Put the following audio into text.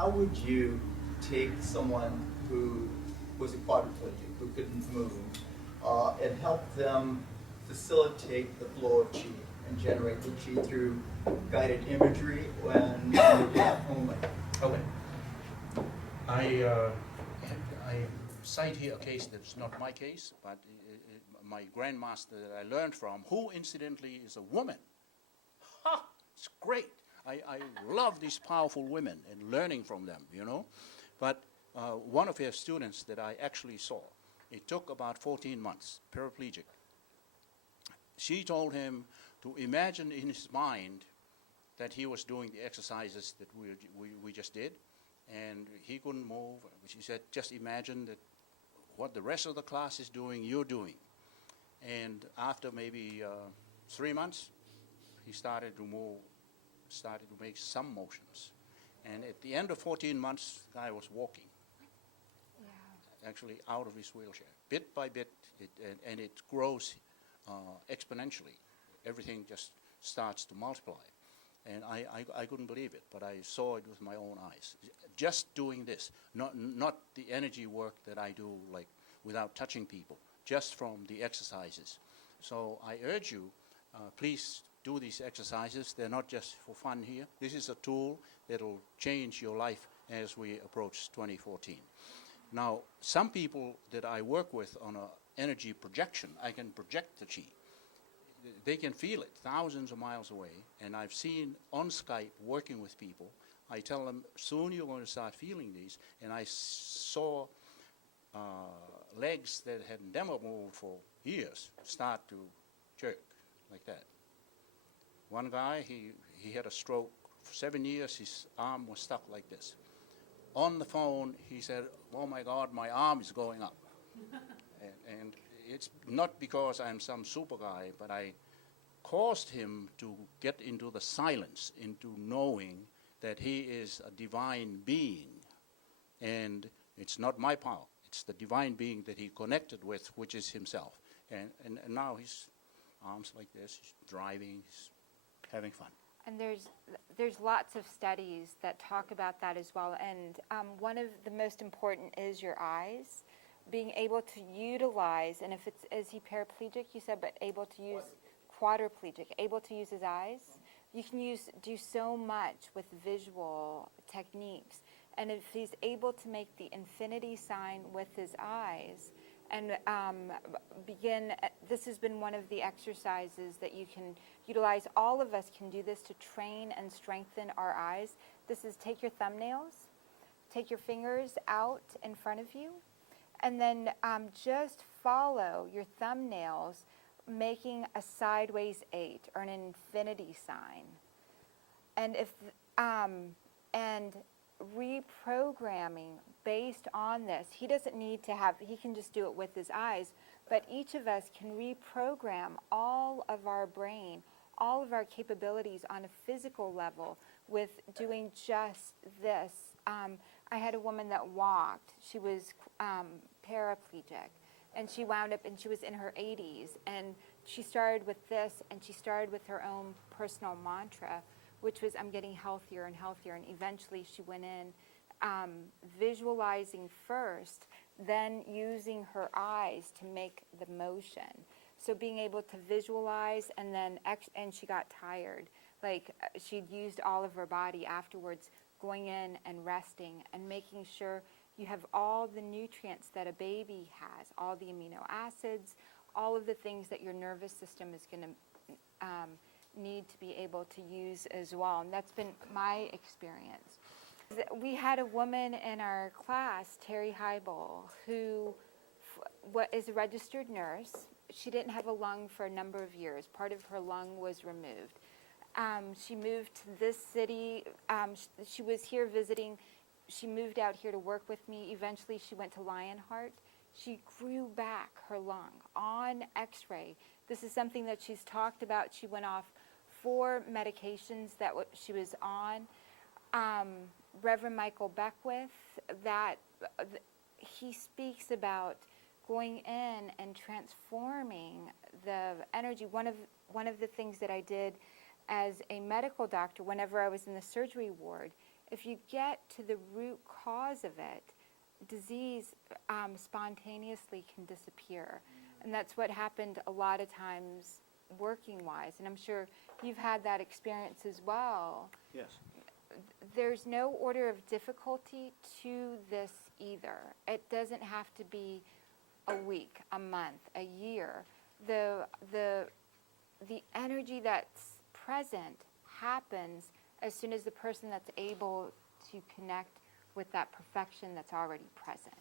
how would you take someone who was a quadriplegic, who couldn't move, and help them facilitate the flow of chi and generate the chi through guided imagery when at home? Okay. I cite here a case that's not my case, but my grandmaster that I learned from, who incidentally is a woman. Ha! It's great. I love these powerful women and learning from them, you know. But one of her students that I actually saw, it took about 14 months, paraplegic. She told him to imagine in his mind that he was doing the exercises that we just did, and he couldn't move. She said, just imagine that what the rest of the class is doing, you're doing. And after maybe 3 months, he started to move, started to make some motions. And at the end of 14 months, the guy was walking, actually out of his wheelchair. Bit by bit, and it grows exponentially. Everything just starts to multiply. And I couldn't believe it, but I saw it with my own eyes. Just doing this, not the energy work that I do, like without touching people, just from the exercises. So I urge you, please do these exercises. They're not just for fun here. This is a tool that will change your life as we approach 2014. Now, some people that I work with on an energy projection, I can project the chi. They can feel it thousands of miles away, and I've seen on Skype working with people. I tell them, soon you're going to start feeling these, and I saw legs that had never moved for years start to jerk like that. One guy, he had a stroke for 7 years, his arm was stuck like this. On the phone, he said, oh my God, my arm is going up. and it's not because I'm some super guy, but I caused him to get into the silence, into knowing that he is a divine being. And it's not my power. It's the divine being that he connected with, which is himself. And now his arms like this, he's driving, he's having fun. And there's lots of studies that talk about that as well. And one of the most important is your eyes. Being able to utilize, and if it's, is he paraplegic, you said, but able to use, quadriplegic, able to use his eyes? You can do so much with visual techniques. And if he's able to make the infinity sign with his eyes, and this has been one of the exercises that you can utilize. All of us can do this to train and strengthen our eyes. This is take your thumbnails, take your fingers out in front of you, and then just follow your thumbnails making a sideways 8 or an infinity sign. And and reprogramming based on this. He doesn't need to have, he can just do it with his eyes, but each of us can reprogram all of our brain, all of our capabilities on a physical level with doing just this. I had a woman that walked. She was paraplegic, and she wound up, and she was in her 80s, and she started with this, and she started with her own personal mantra, which was, I'm getting healthier and healthier, and eventually she went in visualizing first, then using her eyes to make the motion. So being able to visualize, and then and she got tired. Like she'd used all of her body afterwards, going in and resting and making sure you have all the nutrients that a baby has, all the amino acids, all of the things that your nervous system is going to need to be able to use as well. And that's been my experience. We had a woman in our class, Terry Heibel, who is a registered nurse. She didn't have a lung for a number of years. Part of her lung was removed. She moved to this city. She was here visiting. She moved out here to work with me. Eventually, she went to Lionheart. She grew back her lung on x-ray. This is something that she's talked about. She went off 4 medications that she was on. Reverend Michael Beckwith, that he speaks about going in and transforming the energy. One of the things that I did as a medical doctor whenever I was in the surgery ward if you get to the root cause of it, disease spontaneously can disappear. And that's what happened a lot of times working-wise. And I'm sure you've had that experience as well. Yes. There's no order of difficulty to this either. It doesn't have to be a week, a month, a year. The energy that's present happens as soon as the person that's able to connect with that perfection that's already present.